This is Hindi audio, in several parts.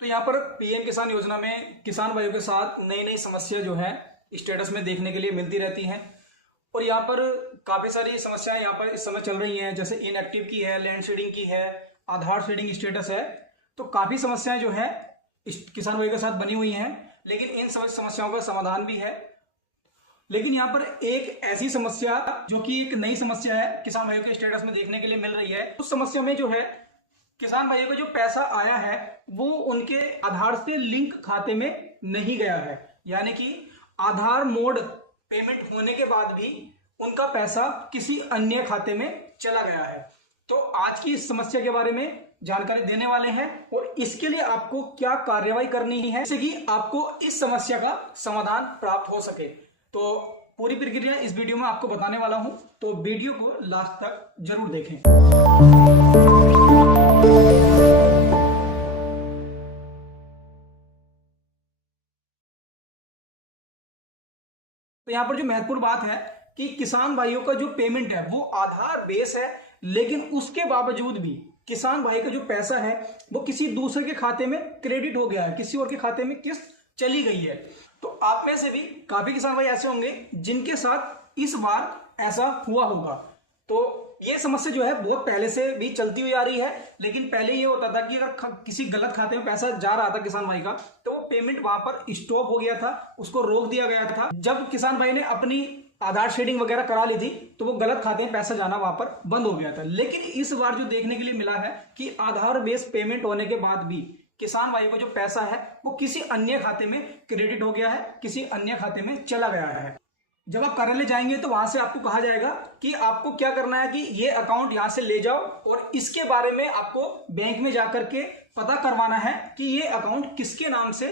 तो यहाँ पर पीएम किसान योजना में किसान भाइयों के साथ नई नई समस्या जो है स्टेटस में देखने के लिए मिलती रहती हैं। और यहाँ पर काफी सारी समस्याएं यहाँ पर इस समय चल रही हैं, जैसे इनएक्टिव की है, लैंड शेडिंग की है, आधार शेडिंग स्टेटस है। तो काफी समस्याएं जो है किसान भाइयों के साथ बनी हुई हैं, लेकिन इन समस्याओं का समाधान भी है। लेकिन यहाँ पर एक ऐसी समस्या जो कि एक नई समस्या है किसान भाइयों के स्टेटस में देखने के लिए मिल रही है। उस समस्या में जो है किसान भाइयों को जो पैसा आया है वो उनके आधार से लिंक खाते में नहीं गया है, यानी कि आधार मोड पेमेंट होने के बाद भी उनका पैसा किसी अन्य खाते में चला गया है। तो आज की इस समस्या के बारे में जानकारी देने वाले हैं और इसके लिए आपको क्या कार्यवाही करनी है जिससे कि आपको इस समस्या का समाधान प्राप्त हो सके। तो पूरी प्रक्रिया इस वीडियो में आपको बताने वाला हूं, तो वीडियो को लास्ट तक जरूर देखें। तो यहां पर जो महत्वपूर्ण बात है कि किसान भाइयों का जो पेमेंट है वो आधार बेस है, लेकिन उसके बावजूद भी किसान भाई का जो पैसा है वो किसी दूसरे के खाते में क्रेडिट हो गया है, किसी और के खाते में किस्त चली गई है। तो आप में से भी काफी किसान भाई ऐसे होंगे जिनके साथ इस बार ऐसा हुआ होगा। तो ये समस्या जो है बहुत पहले से भी चलती हुई आ रही है, लेकिन पहले ये होता था कि अगर किसी गलत खाते में पैसा जा रहा था किसान भाई का तो वो पेमेंट वहां पर स्टॉप हो गया था, उसको रोक दिया गया था। जब किसान भाई ने अपनी आधार शेडिंग वगैरह करा ली थी तो वो गलत खाते में पैसा जाना वहां पर बंद हो गया था। लेकिन इस बार जो देखने के लिए मिला है कि आधार बेस्ड पेमेंट होने के बाद भी किसान भाई को जो पैसा है वो किसी अन्य खाते में क्रेडिट हो गया है, किसी अन्य खाते में चला गया है। जब आप कार्यालय जाएंगे तो वहां से आपको कहा जाएगा कि आपको क्या करना है कि ये अकाउंट यहां से ले जाओ और इसके बारे में आपको बैंक में जाकर के पता करवाना है कि ये अकाउंट किसके नाम से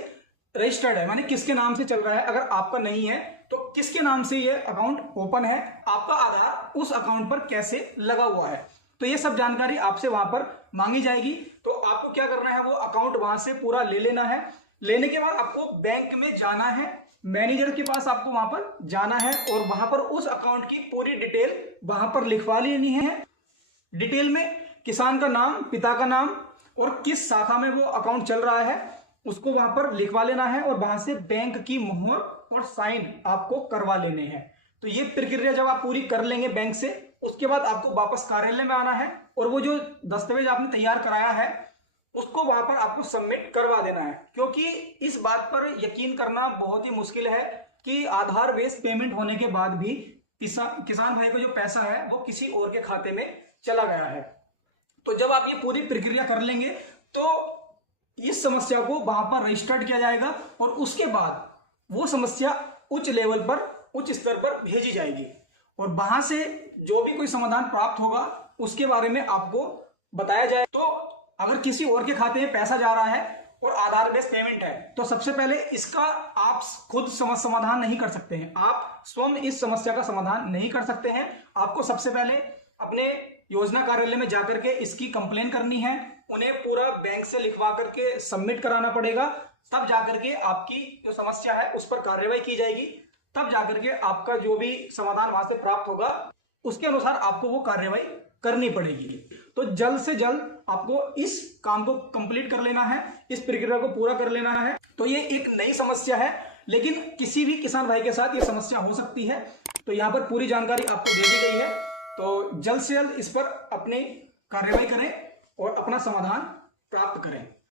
रजिस्टर्ड है, माने किसके नाम से चल रहा है। अगर आपका नहीं है तो किसके नाम से ये अकाउंट ओपन है, आपका आधार उस अकाउंट पर कैसे लगा हुआ है। तो ये सब जानकारी आपसे वहां पर मांगी जाएगी। तो आपको क्या करना है, वो अकाउंट वहां से पूरा ले लेना है। लेने के बाद आपको बैंक में जाना है, मैनेजर के पास आपको वहां पर जाना है और वहां पर उस अकाउंट की पूरी डिटेल वहां पर लिखवा लेनी है। डिटेल में किसान का नाम, पिता का नाम और किस शाखा में वो अकाउंट चल रहा है उसको वहां पर लिखवा लेना है और वहां से बैंक की मोहर और साइन आपको करवा लेने हैं। तो ये प्रक्रिया जब आप पूरी कर लेंगे बैंक से, उसके बाद आपको वापस कार्यालय में आना है और वो जो दस्तावेज आपने तैयार कराया है उसको वहां पर आपको सबमिट करवा देना है। क्योंकि इस बात पर यकीन करना बहुत ही मुश्किल है कि आधार बेस्ड पेमेंट होने के बाद भी किसान भाई को जो पैसा है वो किसी और के खाते में चला गया है। तो जब आप ये पूरी प्रक्रिया कर लेंगे तो इस समस्या को वहां पर रजिस्टर्ड किया जाएगा और उसके बाद वो समस्या उच्च लेवल पर, उच्च स्तर पर भेजी जाएगी और वहां से जो भी कोई समाधान प्राप्त होगा उसके बारे में आपको बताया जाए। तो अगर किसी और के खाते में पैसा जा रहा है और आधार बेस्ड पेमेंट है तो सबसे पहले इसका आप खुद समाधान नहीं कर सकते हैं, आप स्वयं इस समस्या का समाधान नहीं कर सकते हैं। आपको सबसे पहले अपने योजना कार्यालय में जाकर के इसकी कंप्लेन करनी है, उन्हें पूरा बैंक से लिखवा करके सबमिट कराना पड़ेगा। तब जाकर के आपकी जो समस्या है उस पर कार्यवाही की जाएगी, तब जाकर के आपका जो भी समाधान वहां से प्राप्त होगा उसके अनुसार आपको वो कार्यवाही करनी पड़ेगी। तो जल्द से जल्द आपको इस काम को कंप्लीट कर लेना है, इस प्रक्रिया को पूरा कर लेना है। तो ये एक नई समस्या है, लेकिन किसी भी किसान भाई के साथ ये समस्या हो सकती है। तो यहाँ पर पूरी जानकारी आपको दे दी गई है, तो जल्द से जल्द इस पर अपनी कार्यवाही करें और अपना समाधान प्राप्त करें।